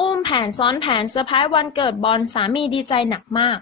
อุ้มแผนซ้อนแผนเซอร์ไพรส์วันเกิดบอลสามีดีใจหนักมาก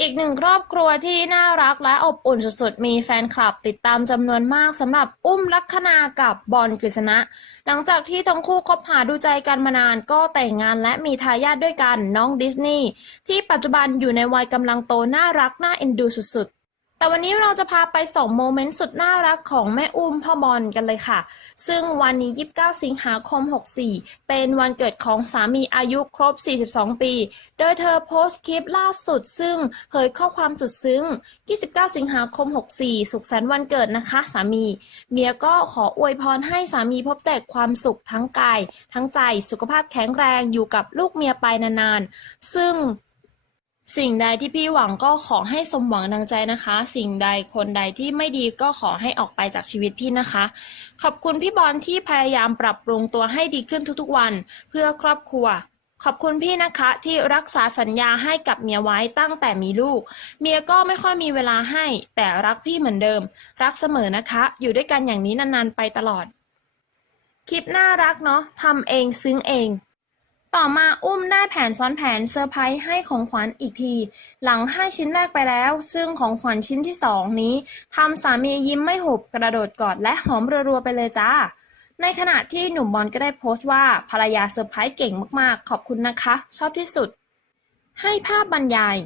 อีกหนึ่งครอบครัวที่น่ารักและอบอุ่นสุดๆ มีแฟนคลับติดตามจำนวนมากสำหรับอุ้มลักษณากับบอลกฤษณะ หลังจากที่ทั้งคู่คบหาดูใจกันมานานก็แต่งงานและมีทายาทด้วยกันน้องดิสนีย์ที่ปัจจุบันอยู่ในวัยกำลังโตน่ารักน่าเอ็นดูสุดๆ แต่วันนี้เราจะพาไปสองโมเมนต์สุดน่ารักของแม่อุ้มพ่อบอลกันเลยค่ะ ซึ่งวันนี้ 29 สิงหาคม 64 เป็นวันเกิดของสามีอายุครบ 42 ปี โดยเธอโพสต์คลิปล่าสุด ซึ่งเผยข้อความสุดซึ้ง 29 สิงหาคม 64 สุขสันต์วันเกิดนะคะ สามี เมียก็ขออวยพรให้สามีพบแต่ความสุขทั้งกาย ทั้งใจสุขภาพแข็งแรงอยู่กับลูกเมียไปนานๆ ซึ่ง สิ่งใดที่พี่หวังก็ขอให้สมหวังดังใจนะคะ สิ่งใดคนใดที่ไม่ดีก็ขอให้ออกไปจากชีวิตพี่นะคะ ขอบคุณพี่บอลที่พยายามปรับปรุงตัวให้ดีขึ้นทุกๆวัน เพื่อครอบครัว ขอบคุณพี่นะคะ ที่รักษาสัญญาให้กับเมียไว้ตั้งแต่มีลูก เมียก็ไม่ค่อยมีเวลาให้ แต่รักพี่เหมือนเดิม รักเสมอนะคะ อยู่ด้วยกันอย่างนี้นานๆไปตลอด คลิปน่ารักเนาะทำเองซึ้งเอง ต่อมาอุ้มได้แผนซ้อนแผนเซอร์ไพรส์ให้ของขวัญอีกที หลังให้ชิ้นแรกไปแล้ว ซึ่งของขวัญชิ้นที่สองนี้ทำสามียิ้มไม่หุบกระโดดกอดและหอมรัวๆไปเลยจ้า ในขณะที่หนุ่มบอลก็ได้โพสต์ว่าภรรยาเซอร์ไพรส์เก่งมากๆ ขอบคุณนะคะ ชอบที่สุด ให้ภาพบรรยาย